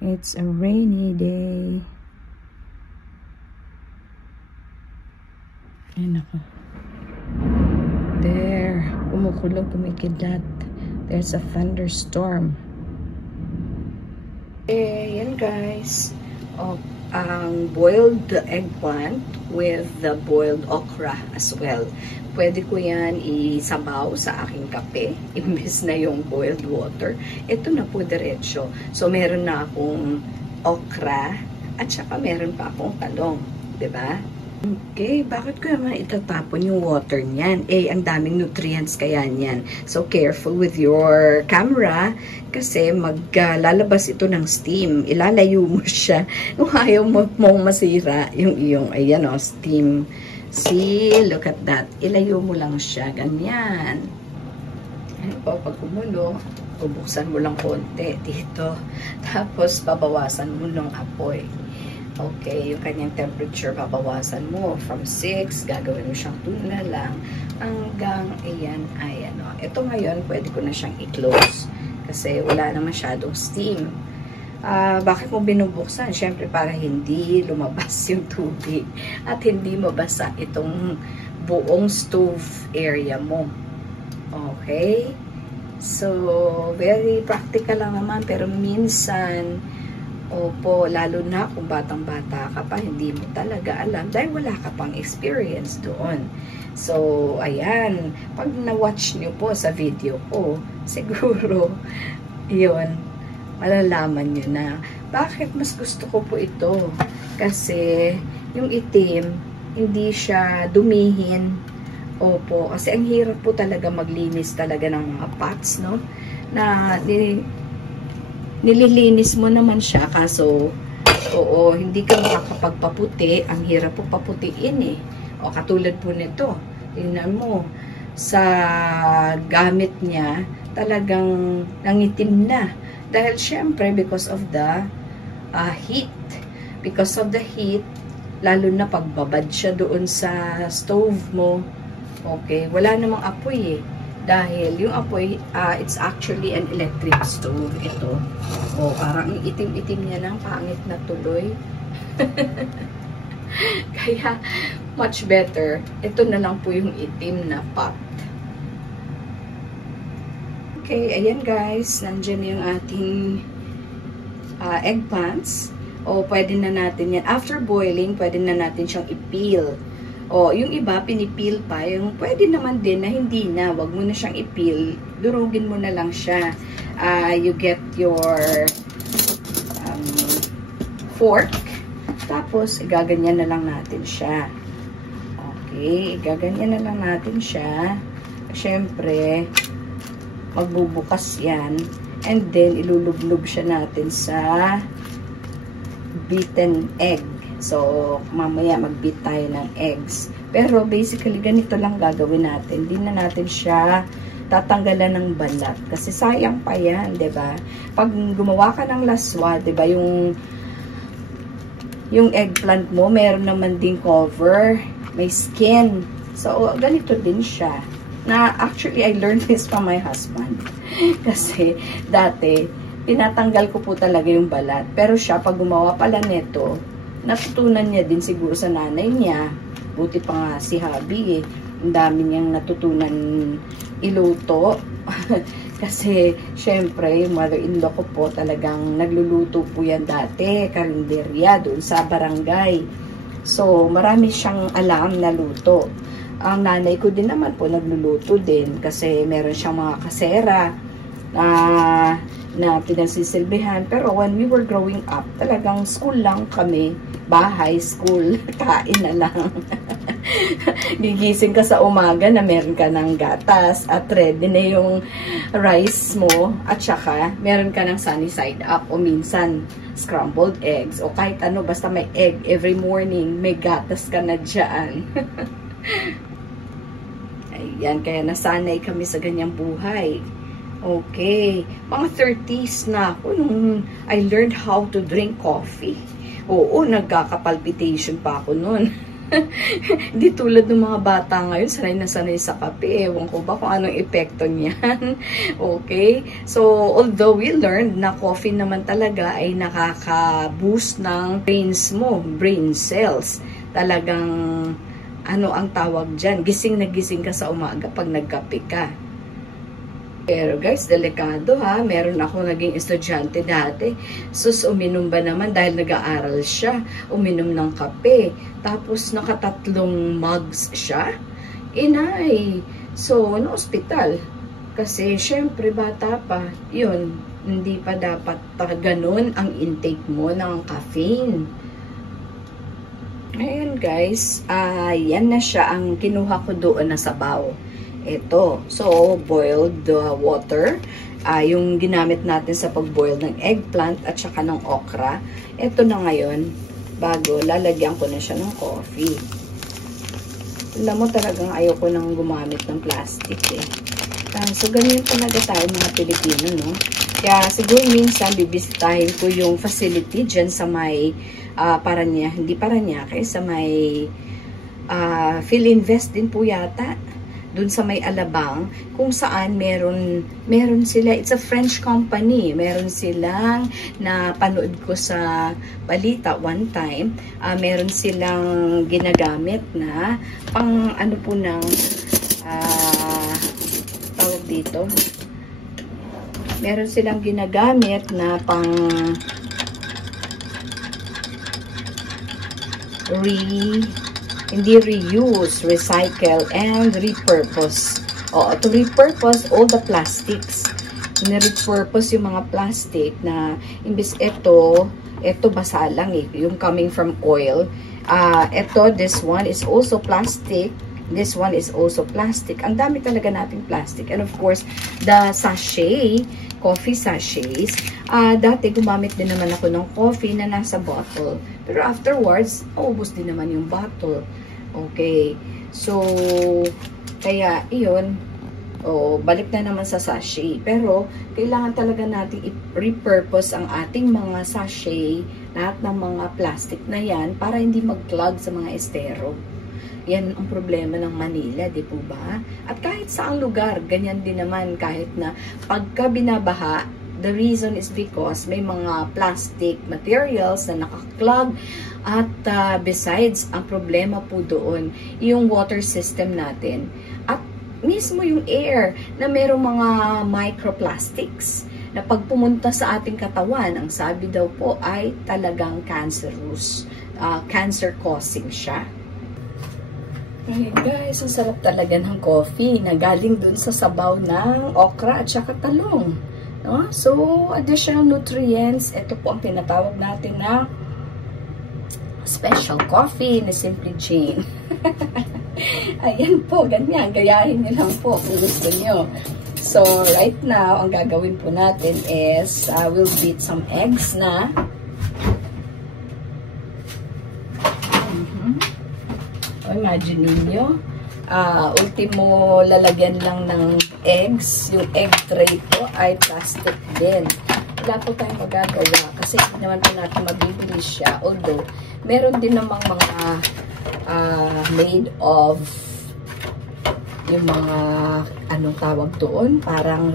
It's a rainy day. Ay, nako. There. Kumukulog, kumikidlat. There's a thunderstorm. Yan guys. Ang boiled eggplant with the boiled okra as well. Pwede ko yan isabaw sa aking kape, imbes na yung boiled water. Ito na po diretso. So, meron na akong okra at saka meron pa akong talong. Diba? Okay, bakit ko naman itatapon yung water niyan? Ang daming nutrients kaya niyan. So, careful with your camera kasi maglalabas ito ng steam. Ilalayo mo siya. Kung ayaw mong masira yung iyong, ayan o, steam. See, look at that. Ilayo mo lang siya. Ganyan. Pag kumulo, bubuksan mo lang konti dito. Tapos, babawasan mo ng apoy. Okay, yung kanyang temperature, babawasan mo from 6, gagawin mo siyang 2 na lang, hanggang, ayan, ay, ano. Ito ngayon, pwede ko na siyang i-close, kasi wala na masyadong steam. Bakit mo binubuksan? Siyempre, para hindi lumabas yung tubig, at hindi mabasa itong buong stove area mo. Okay? So, very practical lang naman, pero minsan, opo, lalo na kung batang-bata ka pa, hindi mo talaga alam dahil wala ka pang experience doon. So, ayan, pag na-watch nyo po sa video ko, siguro, yun, malalaman nyo na, bakit mas gusto ko po ito? Kasi, yung itim, hindi siya dumihin. Opo, kasi ang hirap po talaga maglinis talaga ng mga pots, no? Na, nililinis mo naman siya, kaso, oo, hindi ka makakapagpaputi. Ang hirap po paputiin eh. O, katulad po nito. Tingnan mo, sa gamit niya, talagang nangitim na. Dahil syempre, because of the heat. Because of the heat, lalo na pagbabad siya doon sa stove mo. Okay, wala namang apoy eh. Dahil yung apoy, it's actually an electric stove ito. O, parang itim-itim niya ng pangit na tuloy. Kaya, much better. Ito na lang po yung itim na pot. Okay, ayan guys. Nandiyan yung ating eggplants. O, pwede na natin yan. After boiling, pwede na natin siyang i-peel. O, yung iba, pinipeel pa. Yung pwede naman din na hindi na. Wag mo na siyang ipeel. Durugin mo na lang siya. You get your fork. Tapos, igaganyan na lang natin siya. Okay, igaganyan na lang natin siya. Siyempre, magbubukas yan. And then, ilulublog siya natin sa beaten egg. So, mamaya mag-beat tayo ng eggs. Pero, basically, ganito lang gagawin natin. Hindi na natin siya tatanggalan ng balat. Kasi sayang pa yan, diba? Pag gumawa ka ng laswa, diba, yung eggplant mo, meron naman din cover, may skin. So, ganito din siya. Na, actually, I learned this from my husband. Kasi, dati, tinatanggal ko po talaga yung balat. Pero siya, pag gumawa pala nito, natutunan niya din siguro sa nanay niya. Buti pa nga si Habi eh. Ang dami niyang natutunan iluto. Kasi, syempre, yung mother-in-law ko po talagang nagluluto po yan dati. Karinderya doon sa barangay. So, marami siyang alam na luto. Ang nanay ko din naman po nagluluto din. Kasi meron siyang mga kasera na pinagsisilbihan. Pero when we were growing up, talagang school lang kami. Bahay, school, kain na lang. Gigising ka sa umaga na meron ka ng gatas at ready na yung rice mo. At saka, meron ka ng sunny side up o minsan scrambled eggs o kahit ano, basta may egg every morning, may gatas ka na dyan. Ayan, kaya nasanay kami sa ganyang buhay. Okay. Mga 30s na ako nung I learned how to drink coffee. Oo, nagkakapalpitation pa ako nun. Hindi tulad ng mga bata ngayon, sanay na sanay sa kape. Ewan ko ba kung anong epekto niyan. Okay? So, although we learned na coffee naman talaga ay nakaka-boost ng brains mo, brain cells. Talagang, ano ang tawag dyan? Gising na gising ka sa umaga pag nagkape ka. Pero guys, delikado ha. Meron ako naging estudyante dati. Sus, uminom ba naman dahil nag-aaral siya? Uminom ng kape. Tapos nakatatlong mugs siya. Inay. So, na-hospital. Kasi syempre bata pa. Yun, hindi pa dapat ganun ang intake mo ng caffeine. Ngayon guys, yan na siya ang kinuha ko doon na sabaw. Ito. So, boiled water. Yung ginamit natin sa pag-boil ng eggplant at saka ng okra. Ito na ngayon, bago, lalagyan ko na siya ng coffee. Alam mo talagang ayoko nang gumamit ng plastic eh. So, ganyan talaga tayo mga Pilipino, no? Kaya siguro minsan bibisitahin ko yung facility dyan sa may Paranaque, sa may Philinvest din po yata. Dun sa may Alabang, kung saan meron sila, it's a French company, meron silang, napanood ko sa balita one time, meron silang ginagamit na pang ano po ng tawag dito, meron silang ginagamit na pang hindi reuse, recycle, and repurpose. To repurpose all the plastics. Repurpose yung mga plastic na imbis ito basa lang eh, yung coming from oil. This one is also plastic. This one is also plastic. Ang dami talaga nating plastic. And of course, the sachet, coffee sachets. Dati gumamit din naman ako ng coffee na nasa bottle. Pero afterwards, ubos din naman yung bottle. Okay. So, kaya, iyon. Balik na naman sa sachet. Pero, kailangan talaga natin i-repurpose ang ating mga sachet, lahat ng mga plastic na yan, para hindi mag-clog sa mga estero. Yan ang problema ng Manila, di po ba? At kahit saang lugar, ganyan din naman kahit na pagka binabaha, the reason is because may mga plastic materials na nakaklog at besides, ang problema po doon, yung water system natin at mismo yung air na merong mga microplastics na pag pumunta sa ating katawan, ang sabi daw po ay talagang cancerous, cancer-causing siya. Okay guys, ang sarap talaga ng coffee na galing dun sa sabaw ng okra at saka talong. No? So, additional nutrients, ito po ang tinatawag natin na special coffee na Simply Jane. Ayan po, ganyan. Gayahin niyo lang po kung gusto niyo. So, right now, ang gagawin po natin is we'll beat some eggs na. Imagine ninyo, ultimo lalagyan lang ng eggs. Yung egg tray po ay plastic din. Wala po tayong magagawa kasi hindi naman po natin mabibili siya. Although, meron din namang mga made of yung mga anong tawag doon, parang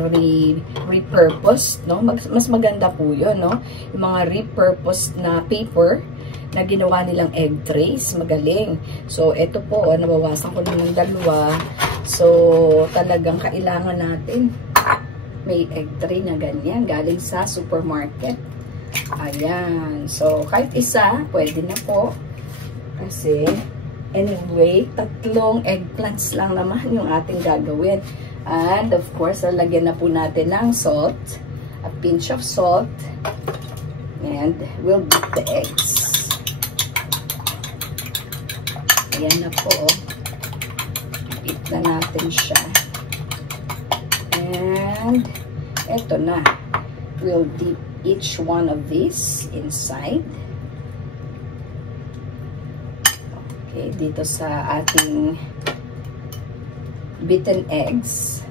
repurposed, no? Mas maganda po yun, no? Yung mga repurposed na paper na ginawa nilang egg trays, magaling. So, ito po, nabawasan ko ng dalawa. So, talagang kailangan natin may egg tray na ganyan, galing sa supermarket. Ayan. So, kahit isa, pwede na po. Kasi, anyway, 3 eggplants lang naman yung ating gagawin. And, of course, lalagyan na po natin ng salt. A pinch of salt. And, we'll beat the eggs. Ayan na po. Beat na natin siya. And, eto na. We'll dip each one of these inside. Okay, dito sa ating beaten eggs.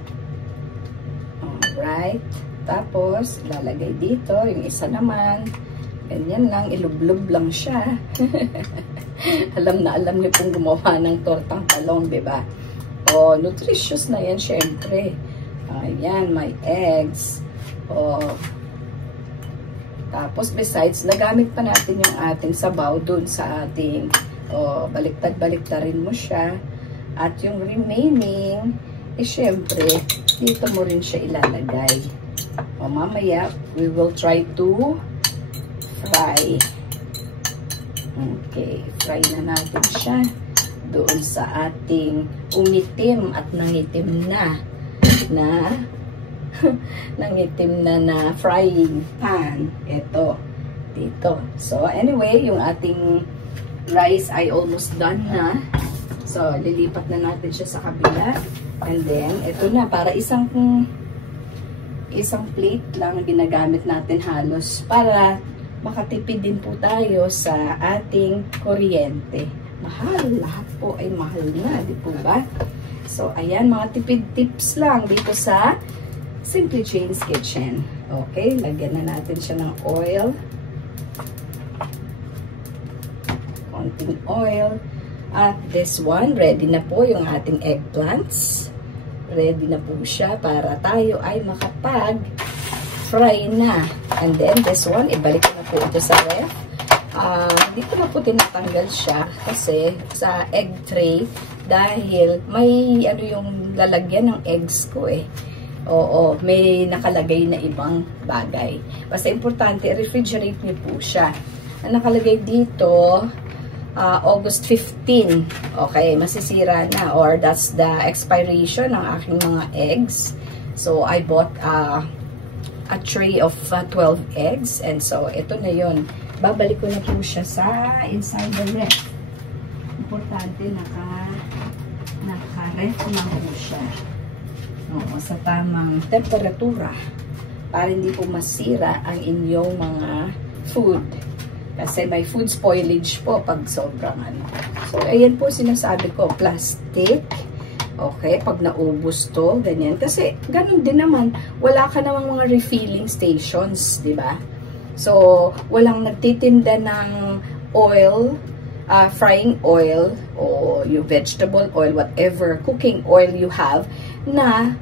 Alright. Tapos, lalagay dito. Yung isa naman, Ganyan lang, ilublob lang siya. Alam na alam niyo pong gumawa ng tortang talong, di ba? O, nutritious na yan, syempre. Ayan, may eggs. O, tapos, besides, nagamit pa natin yung ating sabaw dun sa ating, baliktad-baliktarin mo siya. At yung remaining, syempre, dito mo rin siya ilalagay. O, mamaya, we will try to fry. Okay, fry na natin siya doon sa ating umitim at nangitim na nangitim na frying pan. Ito, dito. So, anyway, yung ating rice ay almost done na. So, lilipat na natin siya sa kabila. And then, ito na, para isang plate lang ginagamit natin halos para makatipid din po tayo sa ating kuryente. Mahal, lahat po ay mahal na, di po ba? So, ayan, mga tipid tips lang dito sa Simply Jane's Kitchen. Okay, lagyan na natin siya ng oil. Konting oil. At this one, ready na po yung ating eggplants. Ready na po siya para tayo ay makapag-fry na. And then, this one, ibalik ko na po ito sa ref. Hindi ko na po tinatanggal siya kasi sa egg tray dahil may ano yung lalagyan ng eggs ko eh. Oo, may nakalagay na ibang bagay. Basta importante, refrigerate niyo po siya. Ang nakalagay dito, August 15. Okay, masisira na or that's the expiration ng aking mga eggs. So, I bought a tray of 12 eggs and so, ito na yon. Babalik ko na po siya sa inside the ref. Importante, naka-ref na po siya. Oo, sa tamang temperatura para hindi po masira ang inyong mga food. Kasi may food spoilage po pag sobrang ano. So, ayan po sinasabi ko, plastic. Okay, pag naubos to, ganyan. Kasi, ganun din naman, wala ka namang mga refilling stations, di ba? So, walang nagtitinda ng oil, frying oil, o yung vegetable oil, whatever, cooking oil you have, na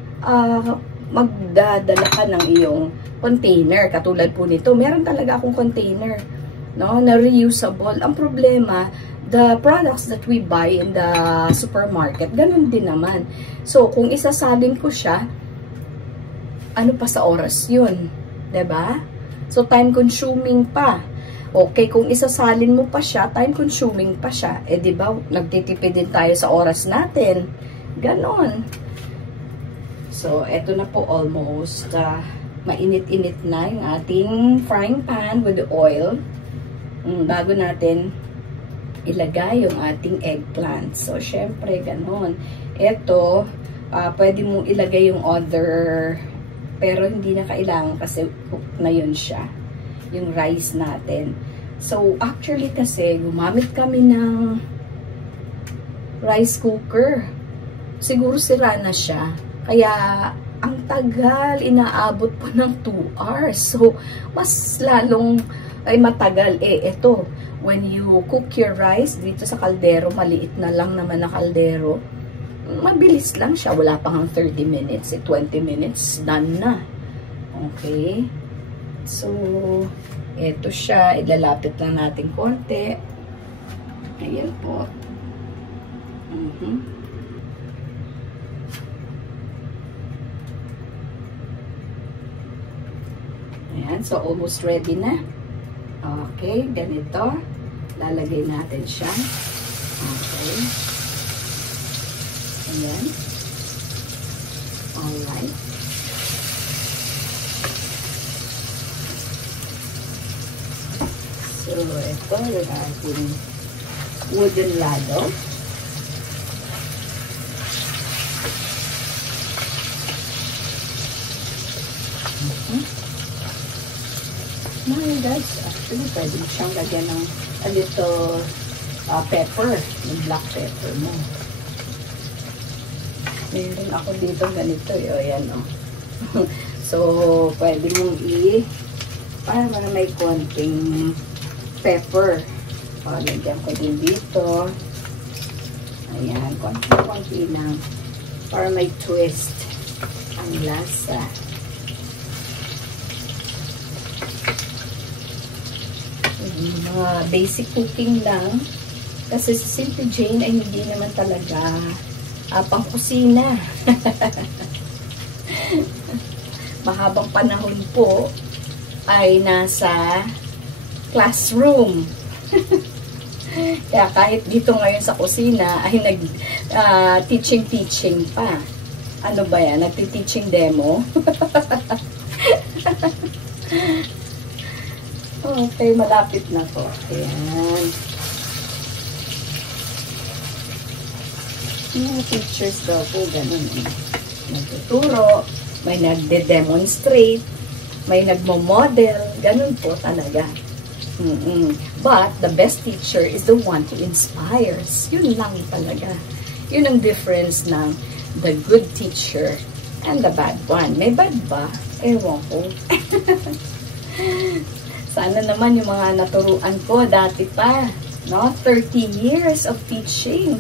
magdadala ka ng iyong container. Katulad po nito, meron talaga akong container, no, na reusable. Ang problema, the products that we buy in the supermarket, ganun din naman. So, kung isasalin ko siya, ano pa sa oras yun? 'Di ba? So, time-consuming pa. Okay, kung isasalin mo pa siya, time-consuming pa siya. Eh, 'di ba, nagtitipid din tayo sa oras natin. Ganon. So, eto na po almost. Mainit-init na yung ating frying pan with the oil. Bago natin ilagay yung ating eggplant. So, syempre, ganon. Ito, pwede mong ilagay yung other, pero hindi na kailangan kasi cook na yun siya. Yung rice natin. So, actually kasi, gumamit kami ng rice cooker. Siguro sira na siya. Kaya, ang tagal, inaabot po ng 2 hours. So, mas lalong ay matagal. Ito, when you cook your rice dito sa kaldero, maliit na lang naman na kaldero, mabilis lang siya. Wala pang 30 minutes, 20 minutes, done na. Okay? So, ito siya. Ilalapit lang natin konti. Ayan po. Ayan, so almost ready na. Okay, ganito. Lalagay natin siya. Okay. Ayan. Alright. So, ito yung ating wooden ladle. Guys, actually, pwede siyang lagyan ng a little pepper, yung black pepper mo. Meron ako dito ganito, ayan o. So, pwede mong para may konting pepper. Lagyan ko din dito. Ayan, konti lang. Para may twist ang lasa. Mga basic cooking lang. Kasi si Simply Jane ay hindi naman talaga pang kusina. Mahabang panahon po ay nasa classroom. Kaya kahit dito ngayon sa kusina ay teaching pa. Ano ba yan? Nagti-teaching demo? Okay, malapit na po. Ayan. Mga teachers daw po, ganun. Nagtuturo, may nagde-demonstrate, may nagmo-model, ganun po talaga. But, the best teacher is the one who inspires. Yun lang talaga. Yun ang difference ng the good teacher and the bad one. May bad ba? Ewan ko. Sana naman yung mga naturuan ko dati pa, no? 30 years of teaching.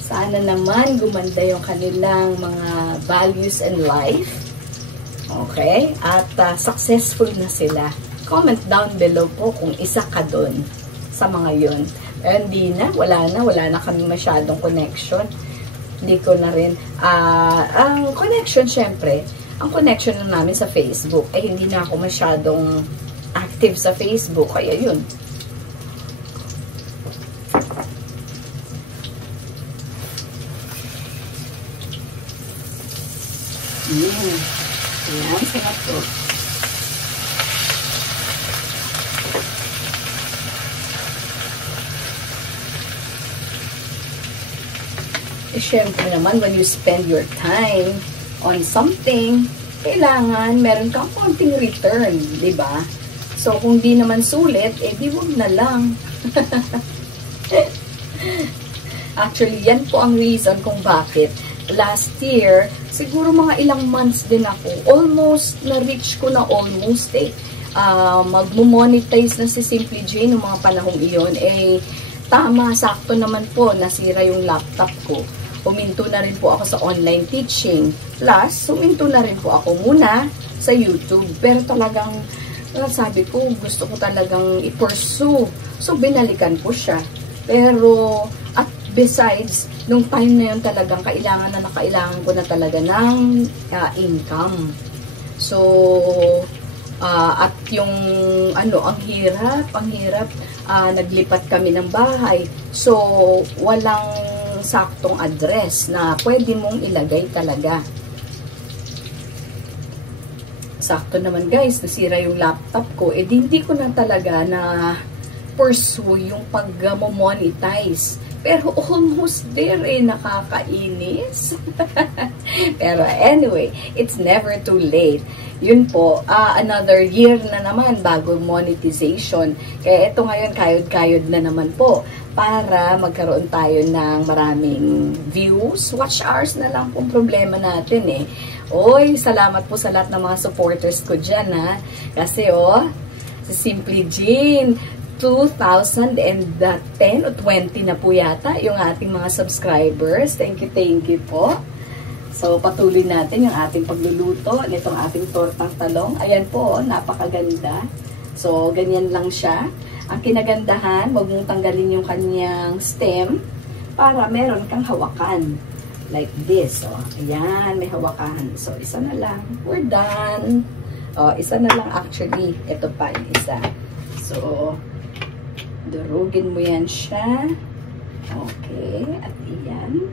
Sana naman gumanda yung kanilang mga values and life. Okay? At successful na sila. Comment down below po kung isa ka dun sa mga yun. Hindi na, wala na kami masyadong connection. Hindi ko na rin. Ang connection, syempre, ang connection lang namin sa Facebook, ay hindi na ako masyadong active sa Facebook. Kaya yun. Ayan, sarap po. Siyempre naman, when you spend your time on something, kailangan meron kang konting return, di ba? So, kung di naman sulit, di wag na lang. Actually, yan po ang reason kung bakit last year, siguro mga ilang months din ako, almost na-reach ko na almost magmo-monetize na si Simply Jane noong mga panahong iyon, tama, sakto naman po, nasira yung laptop ko. Huminto na rin po ako sa online teaching. Plus, huminto na rin po ako muna sa YouTube. Pero talagang, sabi ko, gusto ko talagang i-pursue. So, binalikan ko siya. Pero, at besides, nung time na yun talagang kailangan ko na talaga ng income. So, at yung, ang hirap, naglipat kami ng bahay. So, walang saktong address na pwede mong ilagay talaga. Sakto naman guys, nasira yung laptop ko. Hindi ko na talaga na pursue yung pag-monetize. Pero almost there, nakakainis. Pero anyway, it's never too late. Yun po, another year na naman bago monetization. Kaya ito ngayon, kayod-kayod na naman po para magkaroon tayo ng maraming views. Watch hours na lang kung problema natin Oy, salamat po sa lahat ng mga supporters ko dyan Kasi si Simply Jane, 2010 o 20 na po yata yung ating mga subscribers. Thank you po. So, patuloy natin yung ating pagluluto nitong ating tortang talong. Ayan po, napakaganda. So, ganyan lang siya. Ang kinagandahan, huwag mong tanggalin yung kanyang stem para meron kang hawakan. Like this. Ayan, may hawakan. So, isa na lang. We're done. Isa na lang actually. Ito pa yung isa. So, durugin mo yan siya. Okay. At iyan.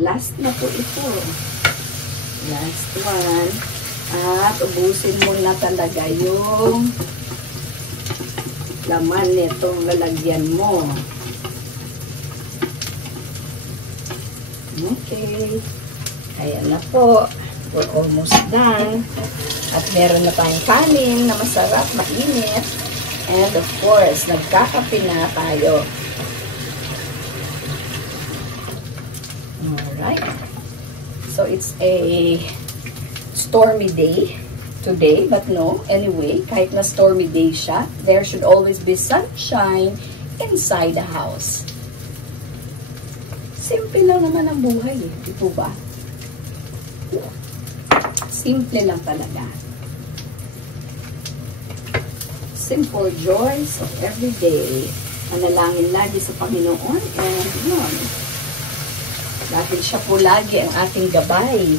Last na po ito. Last one. At ubusin mo na talaga yung laman nitong lalagyan mo. Okay. Ayan na po. We're almost done. At meron na tayong kanin na masarap, mainit. And of course, nagkakape na tayo. Alright. So, it's a stormy day today, but no. Anyway, kahit na stormy day siya, there should always be sunshine inside the house. Simple lang naman ang buhay, eh. Di po ba? Simple lang talaga. Simple joys of every day. Manalangin lagi sa Panginoon, and yun. Dahil siya po lagi ang ating gabay.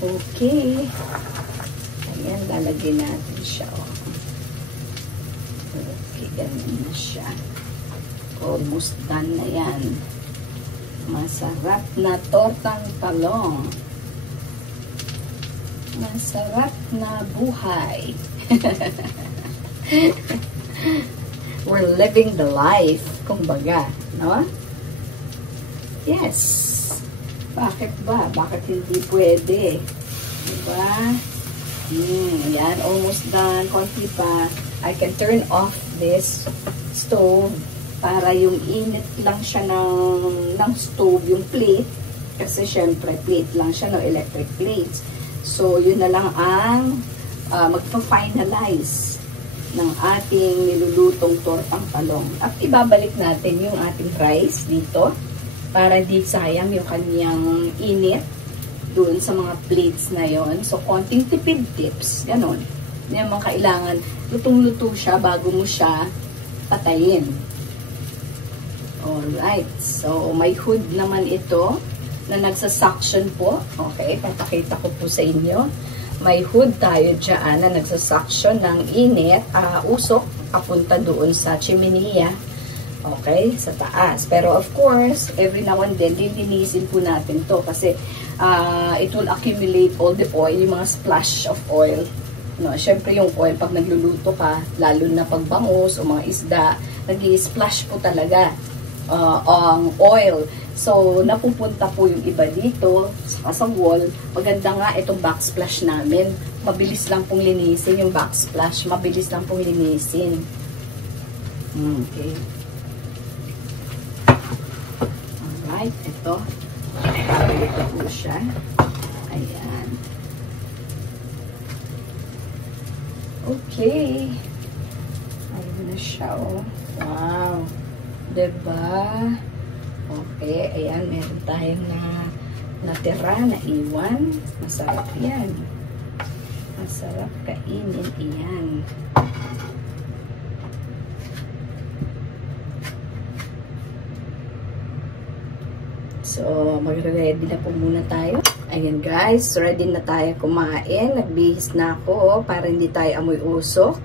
Okay. Ayan, lalagyan natin siya. Okay, ganun na siya. Almost done na yan. Masarap na tortang talong. Masarap na buhay. We're living the life, kumbaga, no? Yes. Bakit ba? Bakit hindi pwede? Diba? Ayan, almost done. Konti pa. I can turn off this stove para yung init lang siya ng stove, yung plate. Kasi syempre, plate lang siya, no? Electric plates. So, yun na lang ang magpa-finalize ng ating nilulutong tortang talong. At ibabalik natin yung ating rice dito para di sayang yung kanyang init doon sa mga plates na yon. So, konting tipid tips. Ganon. Hindi naman kailangan lutong-luto siya bago mo siya patayin. Alright. So, may hood naman ito na nagsa-suction po. Okay, papakita ko po sa inyo. May hood tayo dyan na nagsa-suction ng init, usok, papunta doon sa chimenea. Okay, sa taas. Pero of course, every now and then, lilinisin po natin to kasi it will accumulate all the oil, yung mga splash of oil. No, syempre yung oil, pag nagluluto ka, lalo na pag bangus o mga isda, nag-i-splash po talaga ang oil. So, napupunta po yung iba dito sa wall. Maganda nga itong backsplash namin. Mabilis lang pong linisin yung backsplash. Mabilis lang pong linisin. Okay. Alright, ito. Ito po siya. Ayan. Okay. Ayun na siya, oh. Wow. Diba? Okay, ayan, meron tayong natira na iwan. Masarap yan. Masarap kainin iyan. So, mag-ready na po muna tayo. Ayan guys, ready na tayo kumain. Nagbihis na ako para hindi tayo amoy usok.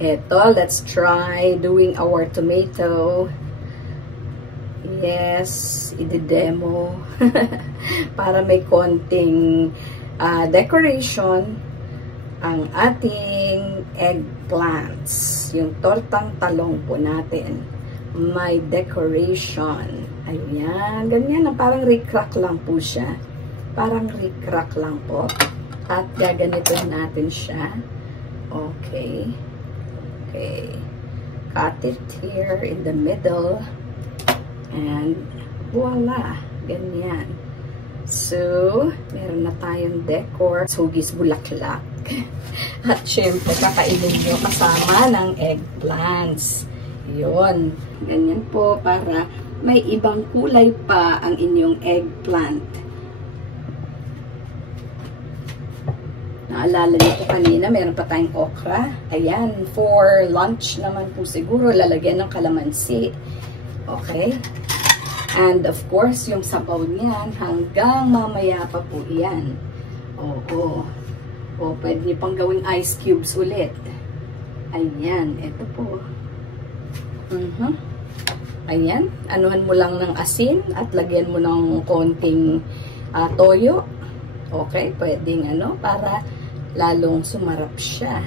Eto, let's try doing our tomato. Yes, i-demo para may konting decoration ang ating eggplants. Yung tortang talong po natin. May decoration. Ayan, ganyan na parang rick-rack lang po siya. Parang rick-rack lang po. At gaganito natin siya. Okay. Okay. Cut it here in the middle. And voila, ganyan. So, meron na tayong decor. Hugis bulaklak. At syempre, kakainin nyo kasama ng eggplants. Yun. Ganyan po para may ibang kulay pa ang inyong eggplant. Naalala niyo po kanina, meron pa tayong okra. Ayan, for lunch naman po siguro, lalagyan ng kalamansi. Okay? And of course, yung sabaw niyan, hanggang mamaya pa po iyan. Oo. O, pwede niyo pang gawing ice cubes ulit. Ayan, ito po. Ayan, anuhan mo lang ng asin at lagyan mo ng konting toyo. Okay, pwedeng para lalong sumarap siya.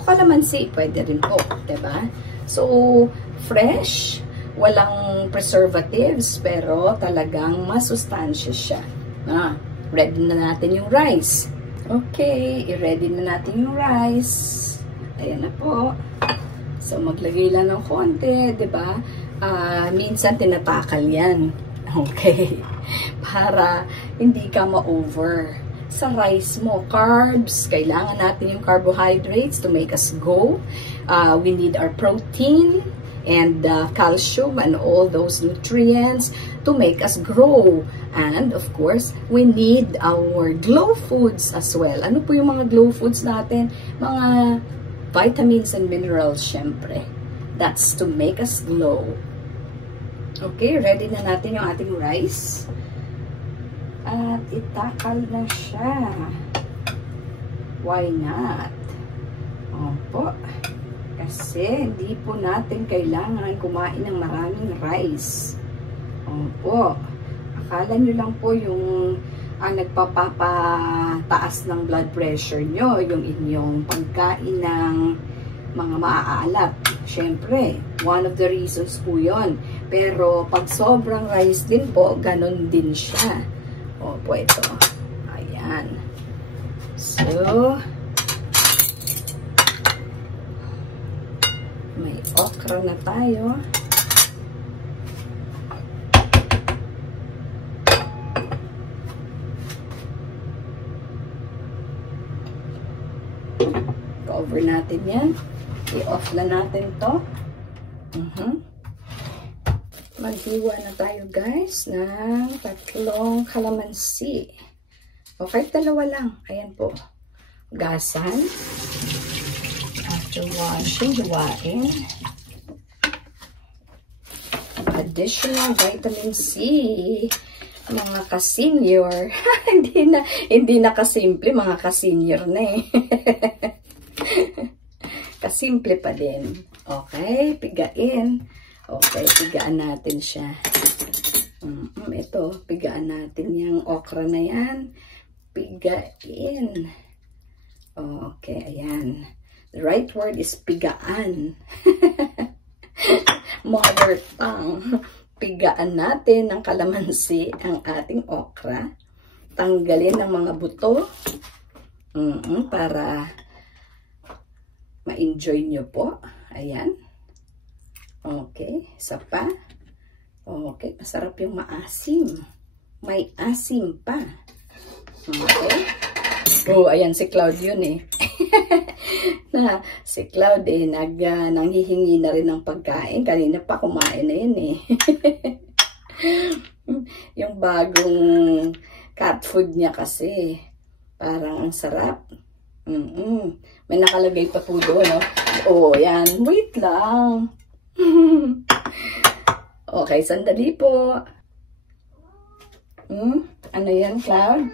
O kalamansi, pwede rin po, diba? So, fresh. Walang preservatives, pero talagang masustansya siya. Ready na natin yung rice. Okay, i-ready na natin yung rice. Ayan na po. So, maglagay lang ng konti, diba? Minsan tinatakal yan. Okay? Para hindi ka ma-over sa rice mo. Carbs, kailangan natin yung carbohydrates to make us go. We need our protein and calcium and all those nutrients to make us grow. And of course, we need our glow foods as well. Ano po yung mga glow foods natin? Mga vitamins and minerals, syempre. That's to make us glow. Okay, ready na natin yung ating rice. At itakal na siya. Why not? Opo. Kasi hindi po natin kailangan kumain ng maraming rice. Opo. Akala nyo lang po yung nagpapataas ng blood pressure nyo, yung inyong pagkain ng mga maaalat. Siyempre, one of the reasons po yun. Pero pag sobrang rice din po, ganun din siya. Opo, ito. Ayan. So, may okra na tayo. Cover natin yan. I-off na natin to. Maghiwa na tayo guys ng 3 kalamansi. O kahit 2 lang. Ayan po. Gasan. After washing, hiwain. Additional vitamin C. Mga ka-senior. hindi na kasimple. Mga ka-senior na eh. Kasimple pa din. Okay, pigain. Okay, pigaan natin siya. Ito, pigaan natin yung okra na yan. Pigain. Okay, ayan. The right word is pigaan. Mother tongue. Pigaan natin ng kalamansi ang ating okra. Tanggalin ang mga buto. Para ma-enjoy nyo po. Ayan. Okay. Isa pa. Okay. Masarap yung maasim. May asim pa. Okay. Oh, ayan si Cloud yun eh. Si Cloud eh, nanghihingi na rin ng pagkain. Kanina pa kumain na yun eh. Yung bagong cat food niya kasi. Parang ang sarap. May nakalagay pa po doon, no? Oh, yan. Wait lang. Okay, sandali po. Ano yan, Cloud?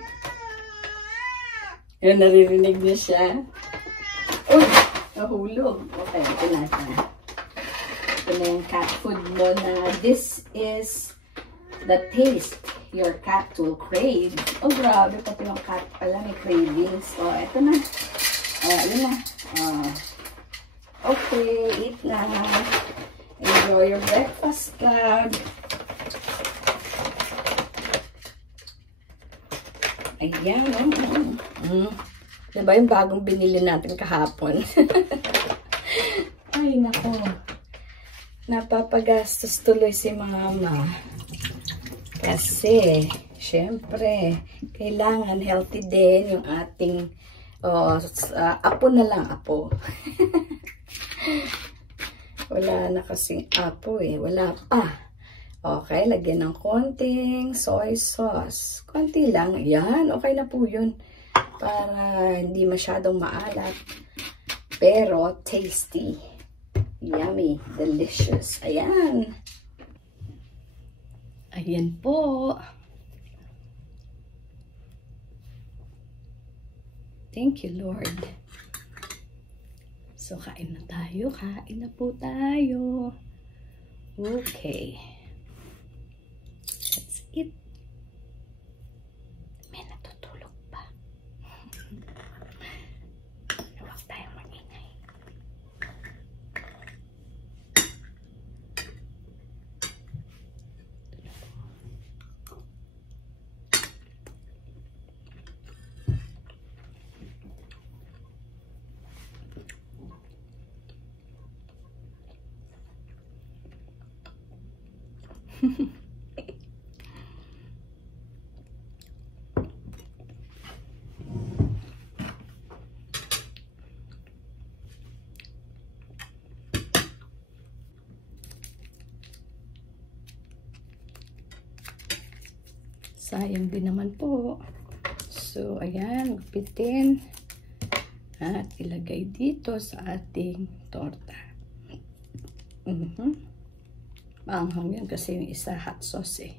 Yan, naririnig niya siya. Uy, nahulog. Okay, ito na siya. Ito na yung cat food mo na this is the taste your cat will crave. Oh, grabe. Pati yung cat pala may cravings. Oh, ito na. Oh, yun na. Okay, eat na. Enjoy your breakfast, Cloud. Ayan. Diba yung bagong binili natin kahapon? Ay, nako. Napapagastos tuloy si mama. Kasi, syempre, kailangan healthy din yung ating apo na lang, apo. Wala na kasing apo eh. Wala pa. Okay, lagyan ng konting soy sauce. Konti lang. Yan, okay na po yun. Para hindi masyadong maalat. Pero tasty. Yummy. Delicious. Ayan. Ayan po. Thank you, Lord. So, kain na tayo. Kain na po tayo. Okay. Let's eat. May natutulog pa. Huwag tayong magingay. sayang din naman po. So, ayan, gupitin at ilagay dito sa ating torta. Maanghang yan kasi yung isa hot sauce eh.